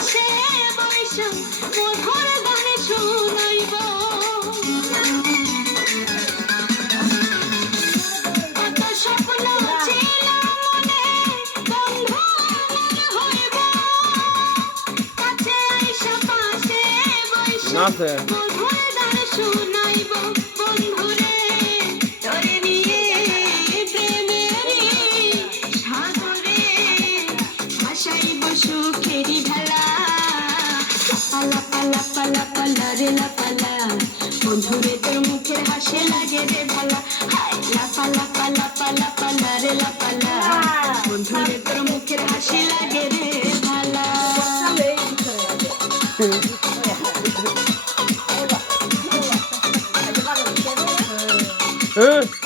পাশে বৈশা মধুর গানে শুনাইব কত স্বপ্ন ছিল মনে বন্ধু আমার হইব কাছে আইসা পাশে বৈশা মধুর গান শুনাইব বন্ধুরে তোরে নিয়ে প্রেমেরই সাগরে ভাসাইব সুখেরই ভেলা পালা পালা পালা পালা রে লাপালা বন্ধুরে তোর মুখের হাসি লাগে রে ভালা হাই লাপালা পালা পালা পালা রে লাপালা বন্ধুরে তোর মুখের হাসি লাগে রে ভালা হ্যাঁ